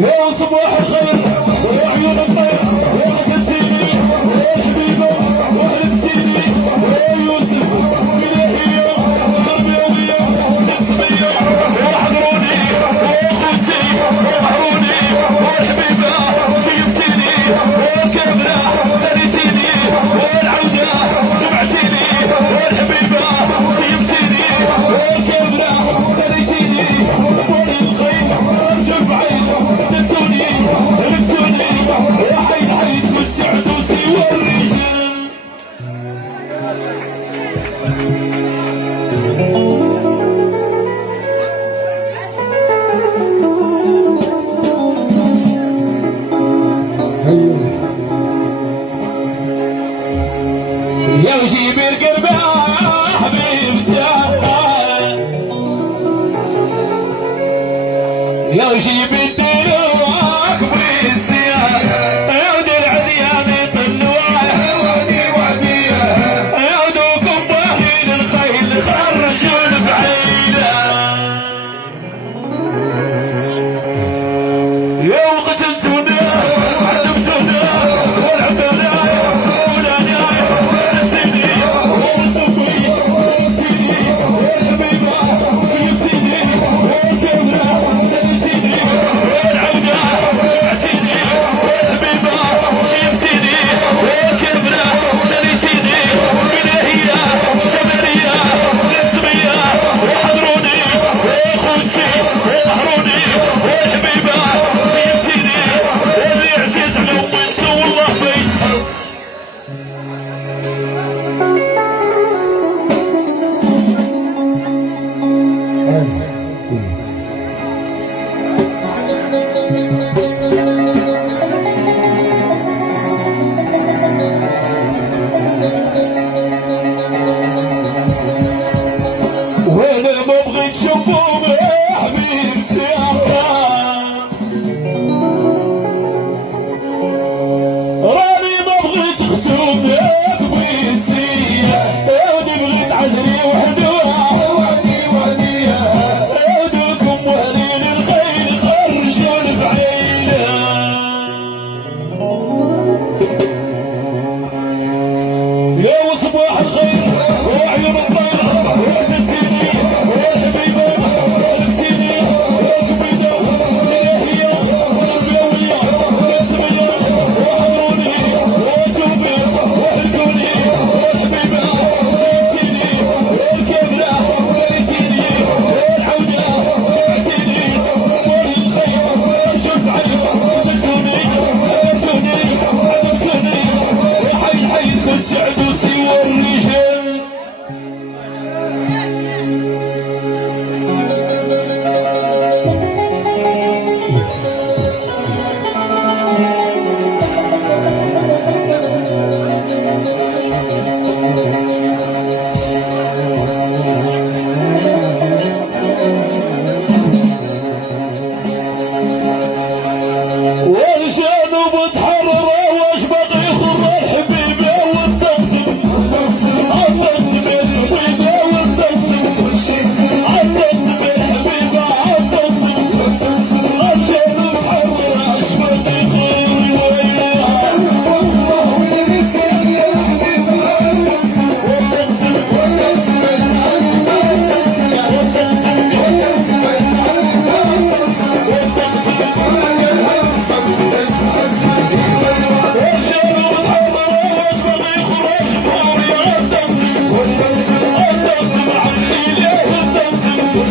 يا صباح الخير يا عيون الطير يا قتلتيني يا حبيبه وهلكتيني يا يوسف الهيه غربيه تسميه يا حضروني يا خوتي يا هاروني يا الحبيبه جبتيني يا الكامله ساليتيني يا العوده جمعتيني يا الحبيبه جبتيني يا الكامله ساليتيني طول الخير رجب عين تنسوني هلكتوني يا حي حي والسعد وسوى الرجال يا وجيب القلب يا حبيبتي يا وجيب الدلوك والسياد يا ودي العذيان طلوع وادي يا ودوكم باهين الخيل خرجون بعينه يا وقتلتونا عذبتونا ولعبنا ولانا تنسيني وصبي وصيني والحبيبه جبتيني والكامله سالتيني والعوده جمعتيني والحبيبه جبتيني والكامله سالتيني الهيه الشماليه الجسميه وحضروني واخوتي وهروني والحبيبه جبتيني واللي عزيز على امته والله ما يتحس وانا ما بغيت شوفهم يا حبيب السيارة راني ما بغيت اختهم يا كويسية يا ودي بغيت عجري وحدوها وادي يا ودوكم مهلين الخيل خرجون بعينه يا وصباح الخير يا عيون الطير يا تنسيني يا الحبيبه هلكتيني يا الكبيده الالهيه والبيويه والسميه وهاروني وتوفيق وهلكوني يا الحبيبه جبتيني يا الكامله سالتيني يا العوده جمعتيني طول الخير رجب علي قتلتوني هلكتوني عذبتوني يا حي حي كل سعد وسوى الرجال والجنوب تحرر واش باقي يخر الحبيبه والطبطب الطبطب الحبيبه والطبطب الطبطب الحبيبه الطبطب الجنوب تحرر واش باقي يخر وياها والله ونسيت يا حبيبه والطبطب والجنوب تحرر واش باقي يخرج بهم يا الطبطب الطبطب عن الليل يا الطبطب